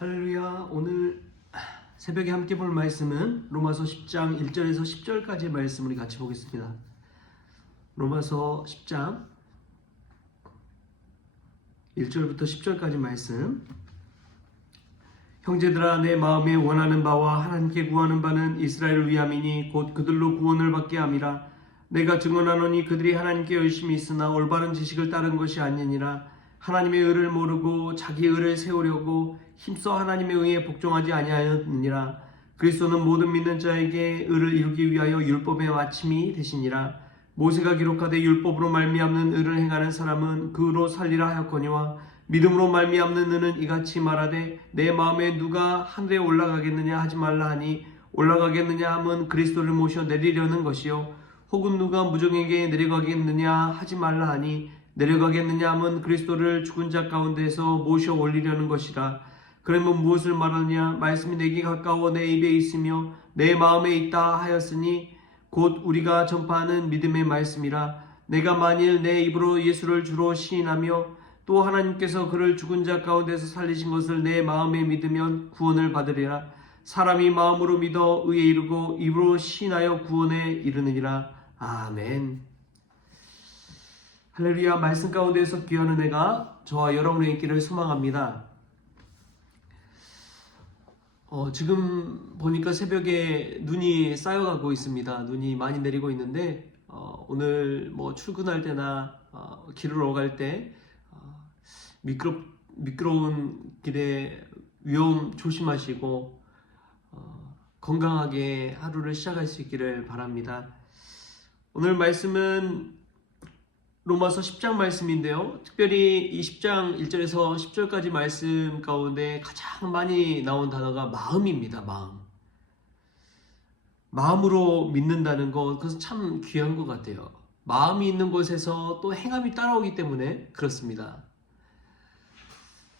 할렐루야. 오늘 새벽에 함께 볼 말씀은 로마서 10장 1절에서 10절까지의 말씀 우리 같이 보겠습니다. 로마서 10장 1절부터 10절까지 말씀. 형제들아, 내 마음에 원하는 바와 하나님께 구하는 바는 이스라엘을 위함이니 곧 그들로 구원을 받게 함이라. 내가 증언하노니 그들이 하나님께 열심히 있으나 올바른 지식을 따른 것이 아니니라. 하나님의 의를 모르고 자기 의를 세우려고 힘써 하나님의 의에 복종하지 아니하였느니라. 그리스도는 모든 믿는 자에게 의를 이루기 위하여 율법의 마침이 되시니라. 모세가 기록하되 율법으로 말미암는 의를 행하는 사람은 그 의로 살리라 하였거니와 믿음으로 말미암는 의는 이같이 말하되 내 마음에 누가 하늘에 올라가겠느냐 하지 말라 하니 올라가겠느냐 함은 그리스도를 모셔 내리려는 것이요 혹은 누가 무정에게 내려가겠느냐 하지 말라 하니 내려가겠느냐 함은 그리스도를 죽은 자 가운데서 모셔 올리려는 것이라. 그러면 무엇을 말하느냐? 말씀이 내게 가까워 내 입에 있으며 내 마음에 있다 하였으니 곧 우리가 전파하는 믿음의 말씀이라. 내가 만일 내 입으로 예수를 주로 시인하며 또 하나님께서 그를 죽은 자 가운데서 살리신 것을 내 마음에 믿으면 구원을 받으리라. 사람이 마음으로 믿어 의에 이르고 입으로 시인하여 구원에 이르느니라. 아멘. 할렐루야. 말씀 가운데에서 귀한 은혜가 저와 여러분의 있기를 소망합니다. 지금 보니까 새벽에 눈이 쌓여가고 있습니다. 눈이 많이 내리고 있는데 오늘 출근할 때나 길을 오갈 때 미끄러운 길에 위험 조심하시고 건강하게 하루를 시작할 수 있기를 바랍니다. 오늘 말씀은 로마서 10장 말씀인데요. 특별히 이 10장 1절에서 10절까지 말씀 가운데 가장 많이 나온 단어가 마음입니다. 마음으로 믿는다는 것, 그것은 참 귀한 것 같아요. 마음이 있는 곳에서 또 행함이 따라오기 때문에 그렇습니다.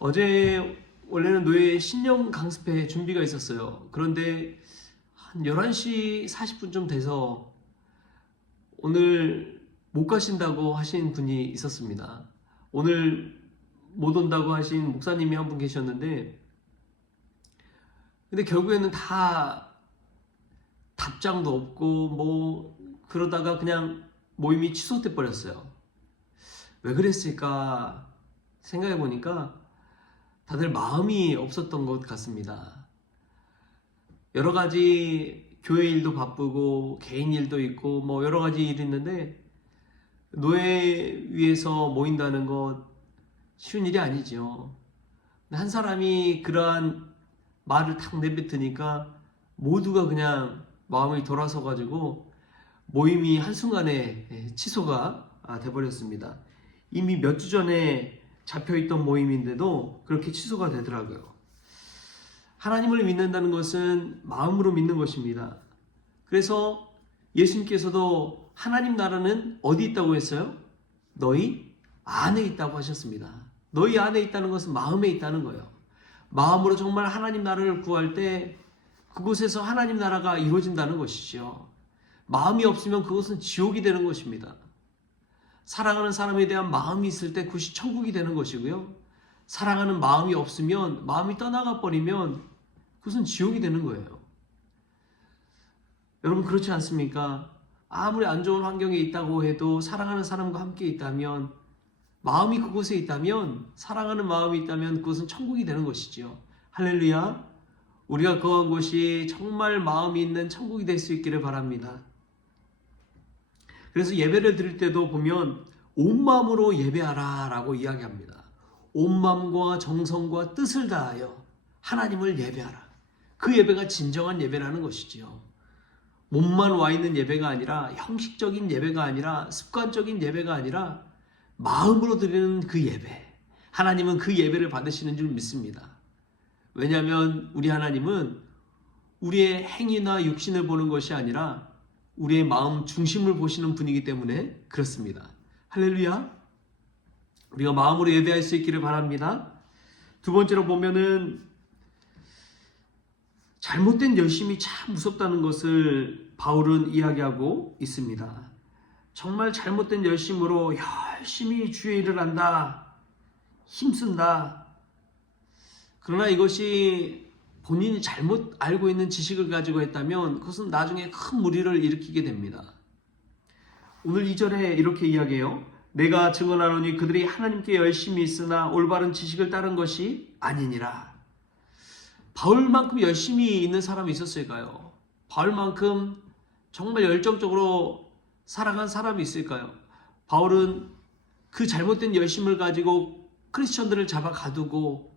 어제 원래는 노예 신령 강습회 준비가 있었어요. 그런데 한 11시 40분쯤 돼서 오늘 못 가신다고 하신 분이 있었습니다. 오늘 못 온다고 하신 목사님이 한 분 계셨는데, 근데 결국에는 다 답장도 없고 그러다가 그냥 모임이 취소돼 버렸어요. 왜 그랬을까 생각해 보니까 다들 마음이 없었던 것 같습니다. 여러 가지 교회 일도 바쁘고 개인 일도 있고 여러 가지 일이 있는데 노예 위에서 모인다는 것 쉬운 일이 아니죠. 한 사람이 그러한 말을 탁 내뱉으니까 모두가 그냥 마음이 돌아서 가지고 모임이 한순간에 취소가 돼버렸습니다. 이미 몇 주 전에 잡혀있던 모임인데도 그렇게 취소가 되더라고요. 하나님을 믿는다는 것은 마음으로 믿는 것입니다. 그래서 예수님께서도 하나님 나라는 어디 있다고 했어요? 너희 안에 있다고 하셨습니다. 너희 안에 있다는 것은 마음에 있다는 거예요. 마음으로 정말 하나님 나라를 구할 때 그곳에서 하나님 나라가 이루어진다는 것이죠. 마음이 없으면 그것은 지옥이 되는 것입니다. 사랑하는 사람에 대한 마음이 있을 때 그것이 천국이 되는 것이고요. 사랑하는 마음이 없으면, 마음이 떠나가 버리면 그것은 지옥이 되는 거예요. 여러분 그렇지 않습니까? 아무리 안 좋은 환경에 있다고 해도 사랑하는 사람과 함께 있다면, 마음이 그곳에 있다면, 사랑하는 마음이 있다면 그것은 천국이 되는 것이죠. 할렐루야. 우리가 거한 곳이 정말 마음이 있는 천국이 될 수 있기를 바랍니다. 그래서 예배를 드릴 때도 보면 온 마음으로 예배하라 라고 이야기합니다. 온 마음과 정성과 뜻을 다하여 하나님을 예배하라. 그 예배가 진정한 예배라는 것이지요. 몸만 와 있는 예배가 아니라, 형식적인 예배가 아니라, 습관적인 예배가 아니라 마음으로 드리는 그 예배. 하나님은 그 예배를 받으시는 줄 믿습니다. 왜냐하면 우리 하나님은 우리의 행위나 육신을 보는 것이 아니라 우리의 마음 중심을 보시는 분이기 때문에 그렇습니다. 할렐루야. 우리가 마음으로 예배할 수 있기를 바랍니다. 두 번째로 보면은 잘못된 열심이 참 무섭다는 것을 바울은 이야기하고 있습니다. 정말 잘못된 열심으로 열심히 주의 일을 한다, 힘쓴다. 그러나 이것이 본인이 잘못 알고 있는 지식을 가지고 했다면 그것은 나중에 큰 무리를 일으키게 됩니다. 오늘 2절에 이렇게 이야기해요. 내가 증언하노니 그들이 하나님께 열심히 있으나 올바른 지식을 따른 것이 아니니라. 바울만큼 열심히 있는 사람이 있었을까요? 바울만큼 정말 열정적으로 살아간 사람이 있을까요? 바울은 그 잘못된 열심을 가지고 크리스천들을 잡아 가두고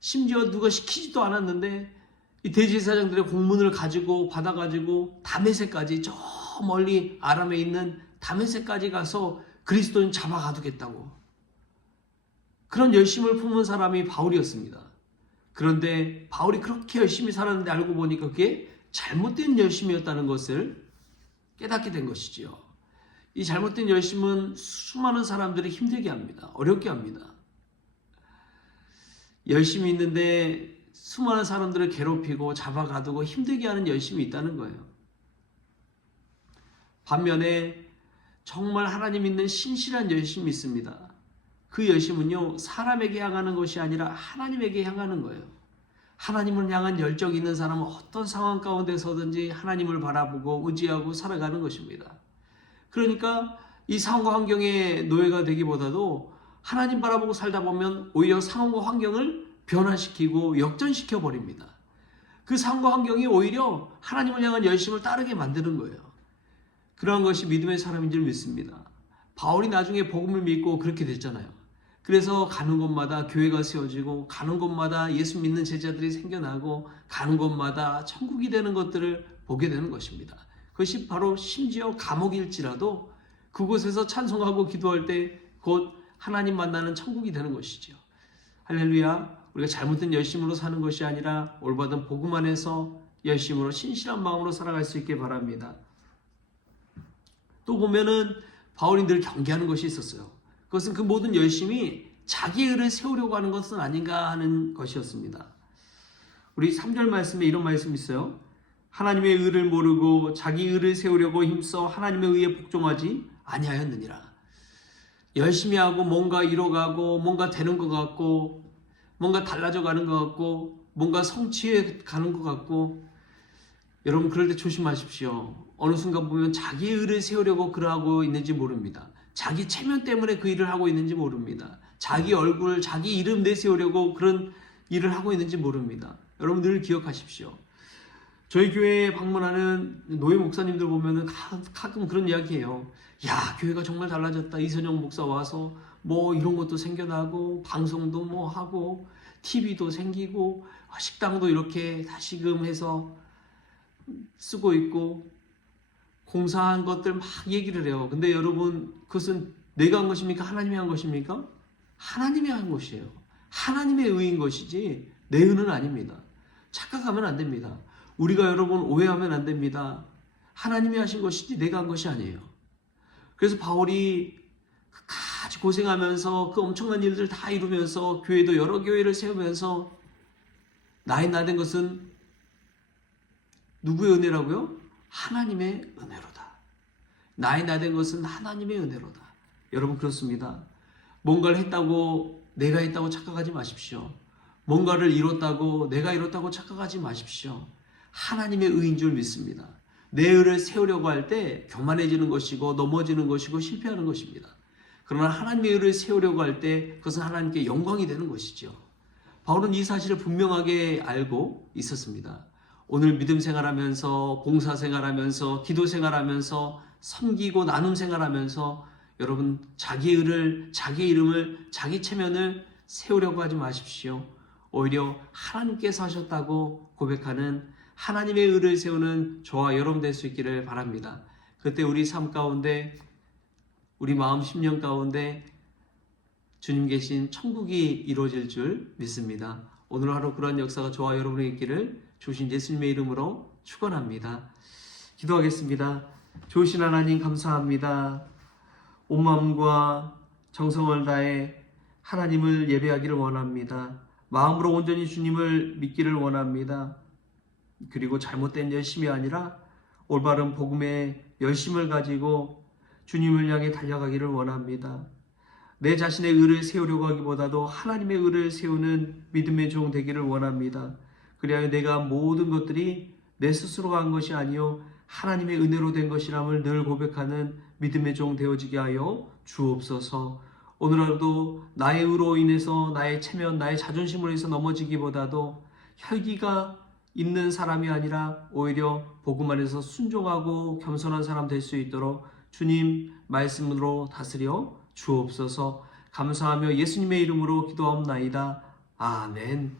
심지어 누가 시키지도 않았는데 이 대제사장들의 공문을 가지고 받아가지고 다메섹까지 저 멀리 아람에 있는 다메섹까지 가서 그리스도인 잡아 가두겠다고 그런 열심을 품은 사람이 바울이었습니다. 그런데 바울이 그렇게 열심히 살았는데 알고 보니까 그게 잘못된 열심이었다는 것을 깨닫게 된 것이지요. 이 잘못된 열심은 수많은 사람들을 힘들게 합니다. 어렵게 합니다. 열심히 있는데 수많은 사람들을 괴롭히고 잡아가두고 힘들게 하는 열심이 있다는 거예요. 반면에 정말 하나님 있는 신실한 열심이 있습니다. 그 열심은요, 사람에게 향하는 것이 아니라 하나님에게 향하는 거예요. 하나님을 향한 열정이 있는 사람은 어떤 상황 가운데서든지 하나님을 바라보고 의지하고 살아가는 것입니다. 그러니까 이 상황과 환경의 노예가 되기보다도 하나님 바라보고 살다 보면 오히려 상황과 환경을 변화시키고 역전시켜 버립니다. 그 상황과 환경이 오히려 하나님을 향한 열심을 따르게 만드는 거예요. 그러한 것이 믿음의 사람인 줄 믿습니다. 바울이 나중에 복음을 믿고 그렇게 됐잖아요. 그래서 가는 곳마다 교회가 세워지고 가는 곳마다 예수 믿는 제자들이 생겨나고 가는 곳마다 천국이 되는 것들을 보게 되는 것입니다. 그것이 바로 심지어 감옥일지라도 그곳에서 찬송하고 기도할 때 곧 하나님 만나는 천국이 되는 것이죠. 할렐루야. 우리가 잘못된 열심으로 사는 것이 아니라 올바른 복음 안에서 열심으로 신실한 마음으로 살아갈 수 있게 바랍니다. 또 보면은 바울이 늘 경계하는 것이 있었어요. 그것은 그 모든 열심이 자기 의를 세우려고 하는 것은 아닌가 하는 것이었습니다. 우리 3절 말씀에 이런 말씀이 있어요. 하나님의 의를 모르고 자기 의를 세우려고 힘써 하나님의 의에 복종하지 아니하였느니라. 열심히 하고 뭔가 이뤄가고 뭔가 되는 것 같고 뭔가 달라져 가는 것 같고 뭔가 성취해 가는 것 같고 여러분 그럴 때 조심하십시오. 어느 순간 보면 자기의 의를 세우려고 그러하고 있는지 모릅니다. 자기 체면 때문에 그 일을 하고 있는지 모릅니다. 자기 얼굴, 자기 이름 내세우려고 그런 일을 하고 있는지 모릅니다. 여러분 늘 기억하십시오. 저희 교회에 방문하는 노예 목사님들 보면은 가끔 그런 이야기해요. 야, 교회가 정말 달라졌다. 이선영 목사 와서 뭐 이런 것도 생겨나고 방송도 뭐 하고 TV도 생기고 식당도 이렇게 다시금 해서 쓰고 있고 공사한 것들 막 얘기를 해요. 근데 여러분 그것은 내가 한 것입니까? 하나님이 한 것입니까? 하나님이 한 것이에요. 하나님의 의인 것이지 내 의는 아닙니다. 착각하면 안 됩니다. 우리가 여러분 오해하면 안 됩니다. 하나님이 하신 것이지 내가 한 것이 아니에요. 그래서 바울이 같이 고생하면서 그 엄청난 일들 다 이루면서 교회도 여러 교회를 세우면서 나의 나된 것은 누구의 은혜라고요? 하나님의 은혜로다. 나의 나된 것은 하나님의 은혜로다. 여러분 그렇습니다. 뭔가를 했다고 내가 했다고 착각하지 마십시오. 뭔가를 이뤘다고 내가 이뤘다고 착각하지 마십시오. 하나님의 의인 줄 믿습니다. 내 의를 세우려고 할 때 교만해지는 것이고 넘어지는 것이고 실패하는 것입니다. 그러나 하나님의 의를 세우려고 할 때 그것은 하나님께 영광이 되는 것이죠. 바울은 이 사실을 분명하게 알고 있었습니다. 오늘 믿음 생활하면서 봉사 생활하면서 기도 생활하면서 섬기고 나눔 생활하면서 여러분 자기 의를 자기 이름을 자기 체면을 세우려고 하지 마십시오. 오히려 하나님께서 하셨다고 고백하는 하나님의 의를 세우는 저와 여러분 될 수 있기를 바랍니다. 그때 우리 삶 가운데 우리 마음 심령 가운데 주님 계신 천국이 이루어질 줄 믿습니다. 오늘 하루 그러한 역사가 저와 여러분에게 있기를 주신 예수님의 이름으로 축원합니다. 기도하겠습니다. 좋으신 하나님 감사합니다. 온 마음과 정성을 다해 하나님을 예배하기를 원합니다. 마음으로 온전히 주님을 믿기를 원합니다. 그리고 잘못된 열심이 아니라 올바른 복음의 열심을 가지고 주님을 향해 달려가기를 원합니다. 내 자신의 의를 세우려고 하기보다도 하나님의 의를 세우는 믿음의 종 되기를 원합니다. 그리하여 내가 모든 것들이 내 스스로가 한 것이 아니요 하나님의 은혜로 된 것이람을 늘 고백하는 믿음의 종 되어지게 하여 주옵소서. 오늘 하루도 나의 의로 인해서 나의 체면, 나의 자존심으로 인해서 넘어지기보다도 혈기가 있는 사람이 아니라 오히려 복음 안에서 순종하고 겸손한 사람 될 수 있도록 주님 말씀으로 다스려 주옵소서. 감사하며 예수님의 이름으로 기도하옵나이다. 아멘.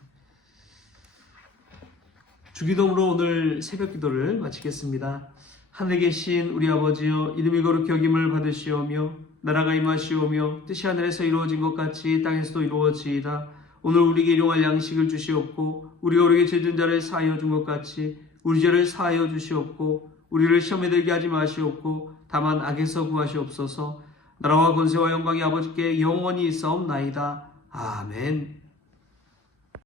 주기도문으로 오늘 새벽 기도를 마치겠습니다. 하늘에 계신 우리 아버지여, 이름이 거룩히 여김을 받으시오며 나라가 임하시오며 뜻이 하늘에서 이루어진 것 같이 땅에서도 이루어지이다. 오늘 우리에게 일용할 양식을 주시옵고 우리가 우리에게 죄진 자를 사하여 준 것 같이 우리 죄를 사하여 주시옵고 우리를 시험에 들게 하지 마시옵고 다만 악에서 구하시옵소서. 나라와 권세와 영광이 아버지께 영원히 있사옵나이다. 아멘.